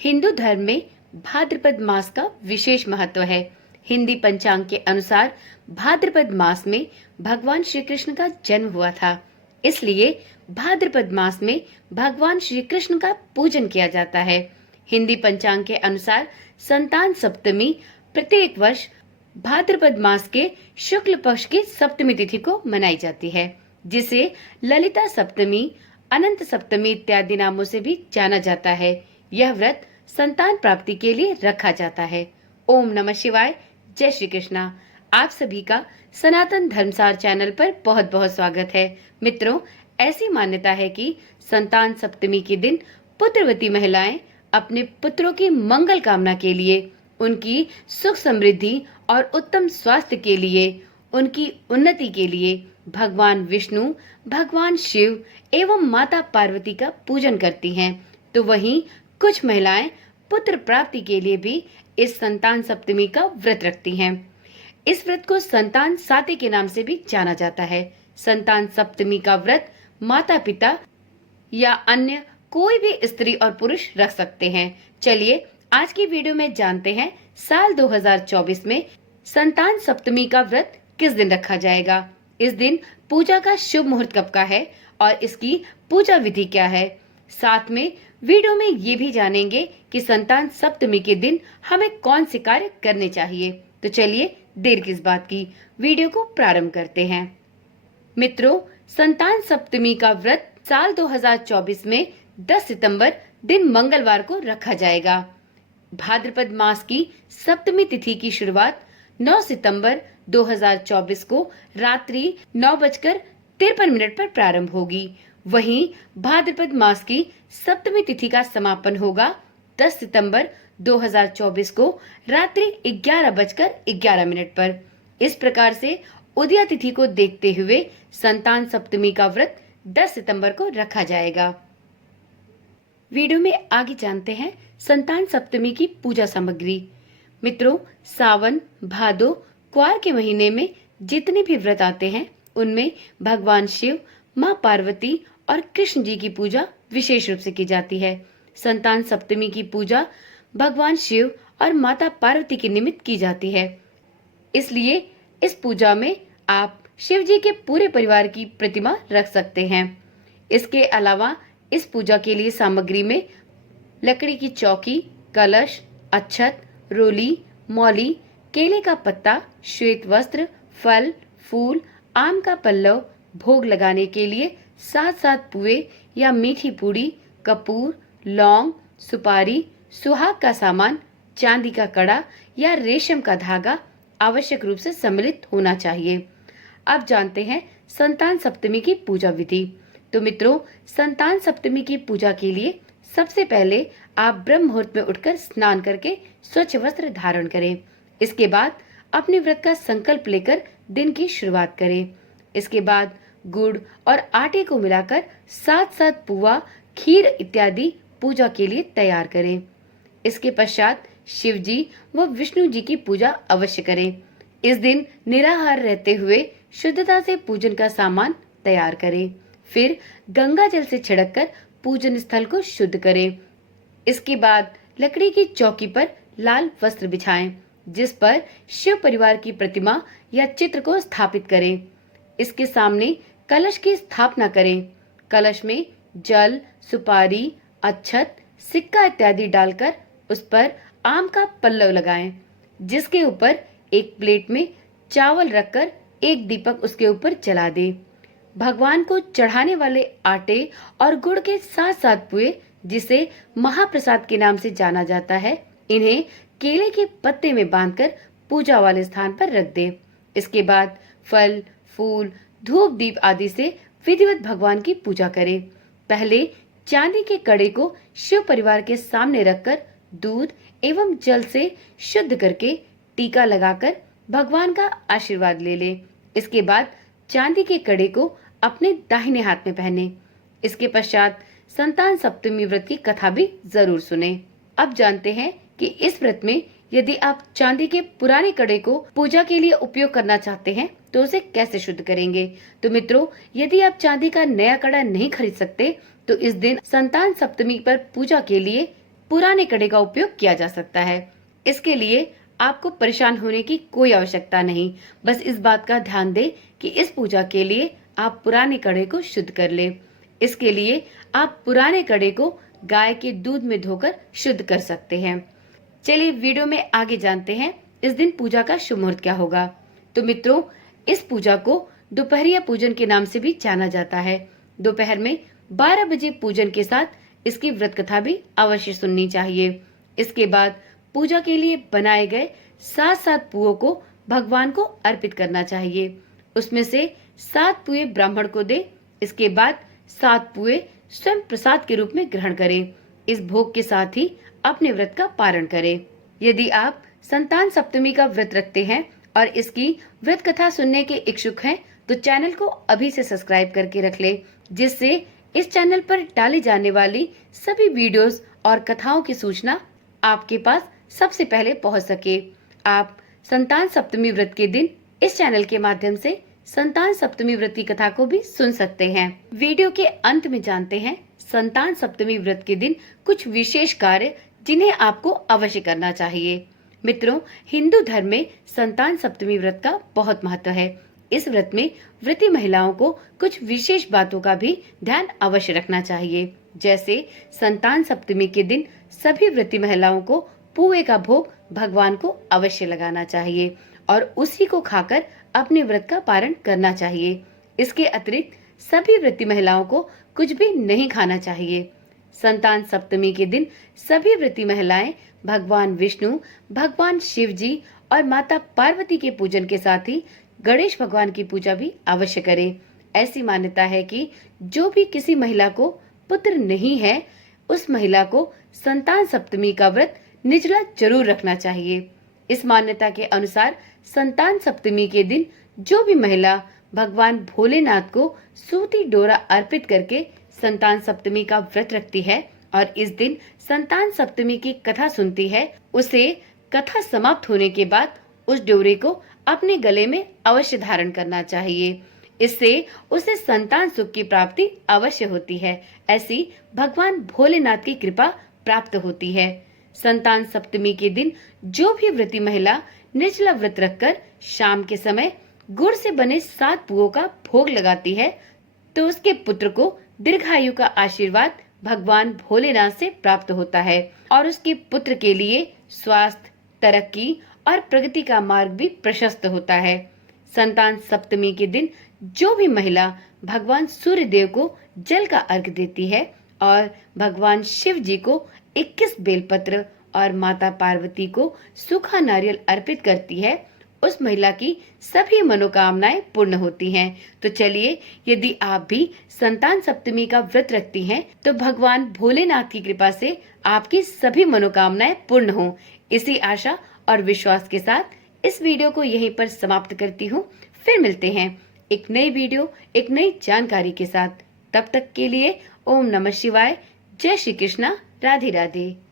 हिंदू धर्म में भाद्रपद मास का विशेष महत्व है। हिंदी पंचांग के अनुसार भाद्रपद मास में भगवान श्री कृष्ण का जन्म हुआ था। इसलिए भाद्रपद मास में भगवान श्री कृष्ण का पूजन किया जाता है। हिंदी पंचांग के अनुसार संतान सप्तमी प्रत्येक वर्ष भाद्रपद मास के शुक्ल पक्ष की सप्तमी तिथि को मनाई जाती है, जिसे ललिता सप्तमी, अनंत सप्तमी इत्यादि नामों से भी जाना जाता है। यह व्रत संतान प्राप्ति के लिए रखा जाता है। ओम नमः शिवाय। जय श्री कृष्णा। आप सभी का सनातन धर्मसार चैनल पर बहुत बहुत स्वागत है। मित्रों, ऐसी मान्यता है कि संतान सप्तमी के दिन पुत्रवती महिलाएं अपने पुत्रों की मंगल कामना के लिए, उनकी सुख समृद्धि और उत्तम स्वास्थ्य के लिए, उनकी उन्नति के लिए भगवान विष्णु, भगवान शिव एवं माता पार्वती का पूजन करती हैं। तो वहीं कुछ महिलाएं पुत्र प्राप्ति के लिए भी इस संतान सप्तमी का व्रत रखती हैं। इस व्रत को संतान साते के नाम से भी जाना जाता है। संतान सप्तमी का व्रत माता पिता या अन्य कोई भी स्त्री और पुरुष रख सकते हैं। चलिए आज की वीडियो में जानते हैं साल 2024 में संतान सप्तमी का व्रत किस दिन रखा जाएगा। इस दिन पूजा का शुभ मुहूर्त कब का है और इसकी पूजा विधि क्या है। साथ में वीडियो में ये भी जानेंगे कि संतान सप्तमी के दिन हमें कौन से कार्य करने चाहिए। तो चलिए देर किस बात की, वीडियो को प्रारंभ करते हैं। मित्रों, संतान सप्तमी का व्रत साल 2024 में 10 सितंबर दिन मंगलवार को रखा जाएगा। भाद्रपद मास की सप्तमी तिथि की शुरुआत 9 सितंबर 2024 को रात्रि 9:53 पर प्रारंभ होगी। वहीं भाद्रपद मास की सप्तमी तिथि का समापन होगा 10 सितंबर 2024 को रात्रि 11:11 पर। इस प्रकार से उदया तिथि को देखते हुए संतान सप्तमी का व्रत 10 सितंबर को रखा जाएगा। वीडियो में आगे जानते हैं संतान सप्तमी की पूजा सामग्री। मित्रों, सावन, भादो, क्वार के महीने में जितने भी व्रत आते हैं उनमें भगवान शिव, माँ पार्वती और कृष्ण जी की पूजा विशेष रूप से की जाती है। संतान सप्तमी की पूजा भगवान शिव और माता पार्वती के निमित्त की जाती है। इसलिए इस पूजा में आप शिव जी के पूरे परिवार की प्रतिमा रख सकते हैं। इसके अलावा इस पूजा के लिए सामग्री में लकड़ी की चौकी, कलश, अक्षत, रोली, मौली, केले का पत्ता, श्वेत वस्त्र, फल, फूल, आम का पल्लव, भोग लगाने के लिए 7 पुए या मीठी पूड़ी, कपूर, लौंग, सुपारी, सुहाग का सामान, चांदी का कड़ा या रेशम का धागा आवश्यक रूप से सम्मिलित होना चाहिए। अब जानते हैं संतान सप्तमी की पूजा विधि। तो मित्रों, संतान सप्तमी की पूजा के लिए सबसे पहले आप ब्रह्म मुहूर्त में उठकर स्नान करके स्वच्छ वस्त्र धारण करें। इसके बाद अपने व्रत का संकल्प लेकर दिन की शुरुआत करें। इसके बाद गुड़ और आटे को मिलाकर 7 पुआ, खीर इत्यादि पूजा के लिए तैयार करें। इसके पश्चात शिव जी व विष्णु जी की पूजा अवश्य करें। इस दिन निराहार रहते हुए शुद्धता से पूजन का सामान तैयार करें। फिर गंगा जल से छिड़ककर पूजन स्थल को शुद्ध करें। इसके बाद लकड़ी की चौकी पर लाल वस्त्र बिछाएं, जिस पर शिव परिवार की प्रतिमा या चित्र को स्थापित करें। इसके सामने कलश की स्थापना करें। कलश में जल, सुपारी, अक्षत, सिक्का इत्यादि डालकर उस पर आम का पल्लव लगाएं, जिसके ऊपर एक प्लेट में चावल रखकर एक दीपक उसके ऊपर जला दें। भगवान को चढ़ाने वाले आटे और गुड़ के 7 पुए, जिसे महाप्रसाद के नाम से जाना जाता है, इन्हें केले के पत्ते में बांधकर पूजा वाले स्थान पर रख दें। इसके बाद फल, फूल, धूप, दीप आदि से विधिवत भगवान की पूजा करें। पहले चांदी के कड़े को शिव परिवार के सामने रखकर दूध एवं जल से शुद्ध करके टीका लगाकर भगवान का आशीर्वाद ले लें। इसके बाद चांदी के कड़े को अपने दाहिने हाथ में पहने। इसके पश्चात संतान सप्तमी व्रत की कथा भी जरूर सुने। अब जानते हैं कि इस व्रत में यदि आप चांदी के पुराने कड़े को पूजा के लिए उपयोग करना चाहते हैं तो उसे कैसे शुद्ध करेंगे। तो मित्रों, यदि आप चांदी का नया कड़ा नहीं खरीद सकते तो इस दिन संतान सप्तमी पर पूजा के लिए पुराने कड़े का उपयोग किया जा सकता है। इसके लिए आपको परेशान होने की कोई आवश्यकता नहीं। बस इस बात का ध्यान दें कि इस पूजा के लिए आप पुराने कड़े को शुद्ध कर ले। इसके लिए आप पुराने कड़े को गाय के दूध में धोकर शुद्ध कर सकते हैं। चलिए वीडियो में आगे जानते हैं इस दिन पूजा का शुभ मुहूर्त क्या होगा। तो मित्रों, इस पूजा को दोपहरिया पूजन के नाम से भी जाना जाता है। दोपहर में 12 बजे पूजन के साथ इसकी व्रत कथा भी अवश्य सुननी चाहिए। इसके बाद पूजा के लिए बनाए गए 7 पुओं को भगवान को अर्पित करना चाहिए। उसमें से 7 पुए ब्राह्मण को दे। इसके बाद 7 पुए स्वयं प्रसाद के रूप में ग्रहण करें। इस भोग के साथ ही अपने व्रत का पारण करें। यदि आप संतान सप्तमी का व्रत रखते हैं और इसकी व्रत कथा सुनने के इच्छुक हैं, तो चैनल को अभी से सब्सक्राइब करके रख ले, जिससे इस चैनल पर डाली जाने वाली सभी वीडियोस और कथाओं की सूचना आपके पास सबसे पहले पहुंच सके। आप संतान सप्तमी व्रत के दिन इस चैनल के माध्यम से संतान सप्तमी व्रत की कथा को भी सुन सकते हैं। वीडियो के अंत में जानते हैं संतान सप्तमी व्रत के दिन कुछ विशेष कार्य जिन्हें आपको अवश्य करना चाहिए। मित्रों, हिंदू धर्म में संतान सप्तमी व्रत का बहुत महत्व है। इस व्रत में व्रती महिलाओं को कुछ विशेष बातों का भी ध्यान अवश्य रखना चाहिए। जैसे संतान सप्तमी के दिन सभी व्रती महिलाओं को पुए का भोग भगवान को अवश्य लगाना चाहिए और उसी को खाकर अपने व्रत का पारण करना चाहिए। इसके अतिरिक्त सभी व्रती महिलाओं को कुछ भी नहीं खाना चाहिए। संतान सप्तमी के दिन सभी व्रती महिलाएं भगवान विष्णु, भगवान शिव जी और माता पार्वती के पूजन के साथ ही गणेश भगवान की पूजा भी अवश्य करें। ऐसी मान्यता है कि जो भी किसी महिला को पुत्र नहीं है, उस महिला को संतान सप्तमी का व्रत निर्जला जरूर रखना चाहिए। इस मान्यता के अनुसार संतान सप्तमी के दिन जो भी महिला भगवान भोलेनाथ को सूती डोरा अर्पित करके संतान सप्तमी का व्रत रखती है और इस दिन संतान सप्तमी की कथा सुनती है, उसे कथा समाप्त होने के बाद उस डोरे को अपने गले में अवश्य धारण करना चाहिए। इससे उसे संतान सुख की प्राप्ति अवश्य होती है। ऐसी भगवान भोलेनाथ की कृपा प्राप्त होती है। संतान सप्तमी के दिन जो भी व्रती महिला निर्जला व्रत रखकर शाम के समय गुड़ से बने 7 पुओं का भोग लगाती है, तो उसके पुत्र को दीर्घायु का आशीर्वाद भगवान भोलेनाथ से प्राप्त होता है और उसके पुत्र के लिए स्वास्थ्य, तरक्की और प्रगति का मार्ग भी प्रशस्त होता है। संतान सप्तमी के दिन जो भी महिला भगवान सूर्य देव को जल का अर्घ्य देती है और भगवान शिव जी को 21 बेलपत्र और माता पार्वती को सूखा नारियल अर्पित करती है, उस महिला की सभी मनोकामनाएं पूर्ण होती हैं। तो चलिए, यदि आप भी संतान सप्तमी का व्रत रखती हैं, तो भगवान भोलेनाथ की कृपा से आपकी सभी मनोकामनाएं पूर्ण हों। इसी आशा और विश्वास के साथ इस वीडियो को यहीं पर समाप्त करती हूँ। फिर मिलते हैं एक नई वीडियो, एक नई जानकारी के साथ। तब तक के लिए ओम नमः शिवाय, जय श्री कृष्णा, राधे राधे।